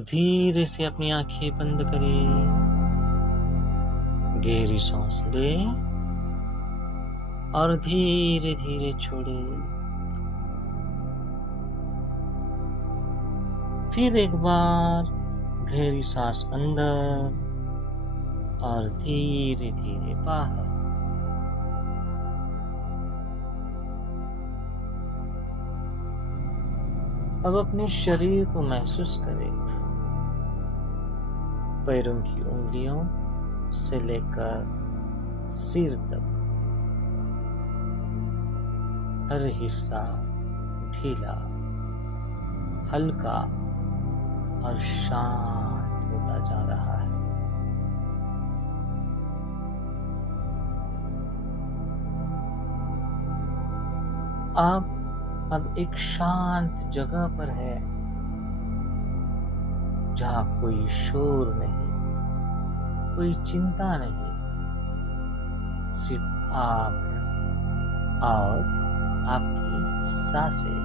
धीरे से अपनी आंखें बंद करें, गहरी सांस लें और धीरे धीरे छोड़ें। फिर एक बार गहरी सांस अंदर और धीरे धीरे बाहर। अब अपने शरीर को महसूस करें। पैरों की उंगलियों से लेकर सिर तक हर हिस्सा ढीला, हल्का और शांत होता जा रहा है। आप अब एक शांत जगह पर है, जहां कोई शोर नहीं, कोई चिंता नहीं, सिर्फ आप हैं और आपकी सांसें।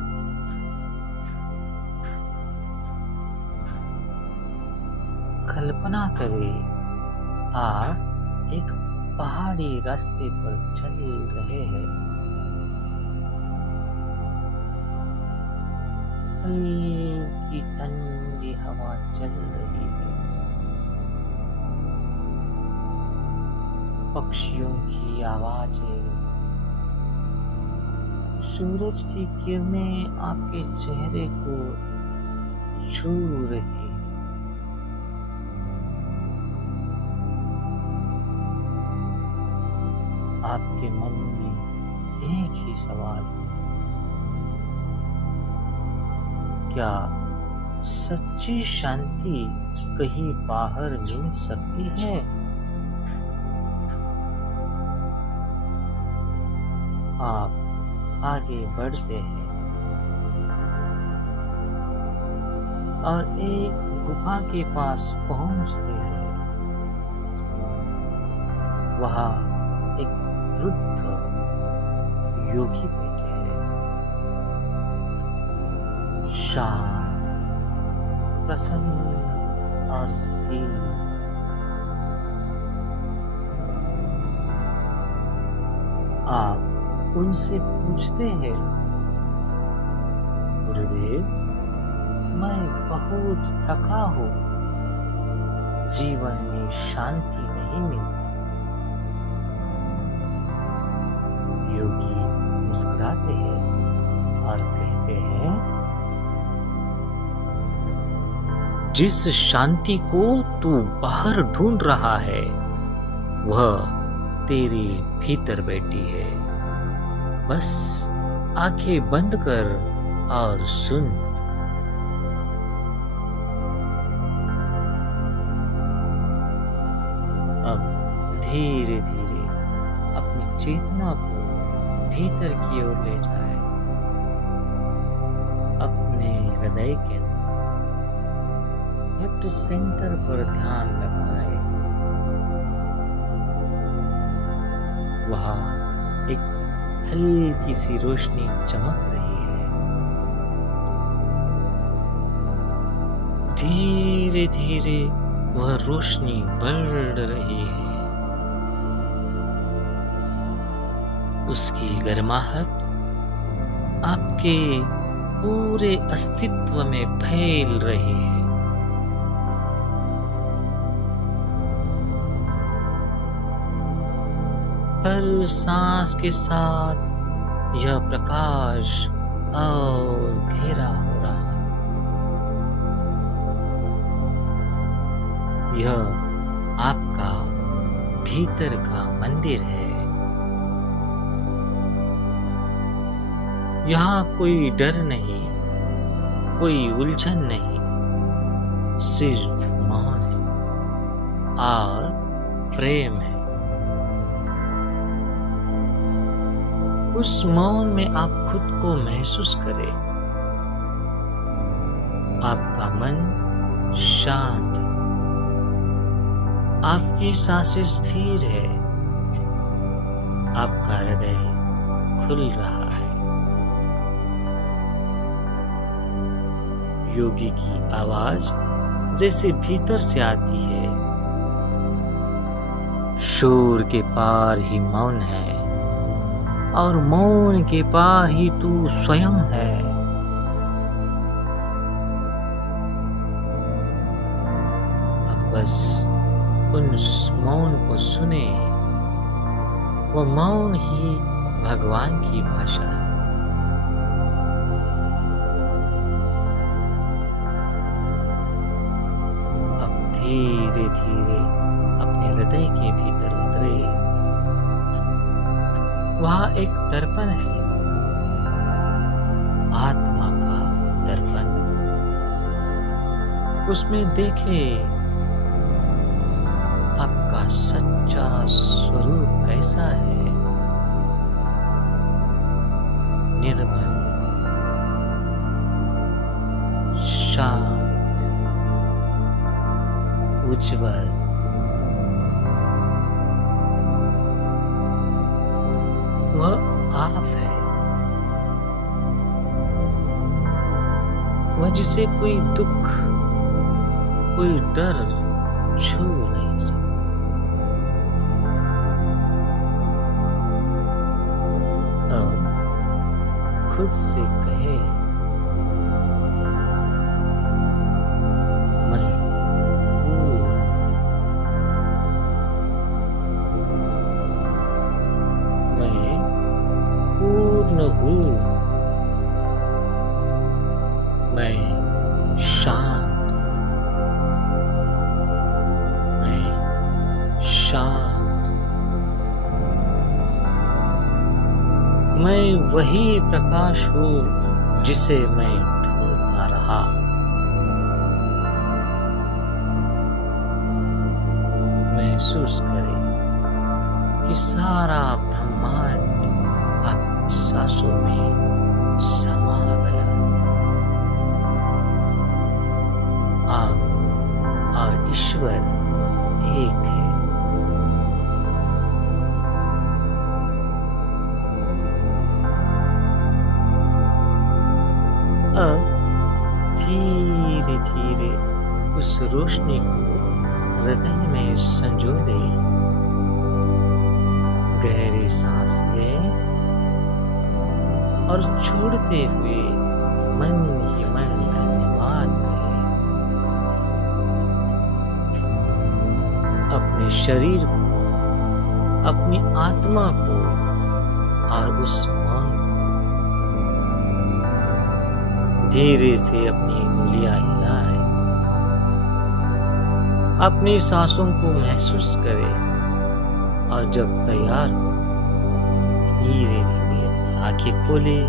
कल्पना करें आप एक पहाड़ी रास्ते पर चल रहे हैं। हल्की ठंडी हवा चल रही है। पक्षियों की आवाजें, सूरज की किरणें आपके चेहरे को छू रही है। आपके मन में एक ही सवाल है, क्या सच्ची शांति कहीं बाहर मिल सकती है? आप आगे बढ़ते हैं और एक गुफा के पास पहुंचते हैं। वहां एक वृद्ध योगी बैठे हैं, शांत, प्रसन्न और स्थिर। आप उनसे पूछते हैं, गुरुदेव, मैं बहुत थका हूं, जीवन में शांति नहीं मिलती। योगी मुस्कुराते हैं और कहते हैं, जिस शांति को तू बाहर ढूंढ रहा है, वह तेरे भीतर बैठी है। बस आंखें बंद कर और सुन। अब धीरे धीरे अपनी चेतना को भीतर की ओर ले जाए। अपने हृदय के हार्ट सेंटर पर ध्यान लगाए। वहां एक हल्की सी रोशनी चमक रही है। धीरे धीरे वह रोशनी बढ़ रही है। उसकी गर्माहट आपके पूरे अस्तित्व में फैल रही है। हर सांस के साथ यह प्रकाश और गहरा हो रहा है। यह आपका भीतर का मंदिर है। यहाँ कोई डर नहीं, कोई उलझन नहीं, सिर्फ मौन है और प्रेम है। उस मौन में आप खुद को महसूस करें। आपका मन शांत है, आपकी सांसें स्थिर है, आपका हृदय खुल रहा है। योगी की आवाज जैसे भीतर से आती है। शोर के पार ही मौन है और मौन के पार ही तू स्वयं है। अब बस उन मौन को सुने, वो मौन ही भगवान की भाषा है। अब धीरे धीरे अपने हृदय के भीतर उतरे। वहाँ एक दर्पण है, आत्मा का दर्पण। उसमें देखे आपका सच्चा स्वरूप कैसा है। निर्मल, शांत, उज्जवल, वह आप है। वह जिसे कोई दुख, कोई डर छू नहीं सकता। अब खुद से कहे, मैं हूँ। मैं पूर्ण हूँ। मैं शांत। मैं शांत। मैं वही प्रकाश हूँ जिसे मैं ढूंढता रहा। महसूस करें कि सारा ब्रह्मांड आपकी सांसों में समा गया। आप और ईश्वर एक है। अब धीरे धीरे उस रोशनी को हृदय में संजो दे। गहरी सांस ले और छोड़ते हुए मन ही मन धन्यवाद कहे। अपने शरीर को, अपनी आत्मा को और उस मौन को धीरे से अपनी उंगलियां हिलाए। अपनी सांसों को महसूस करे और जब तैयार हो धीरे धीरे अपनी आंखें खोले।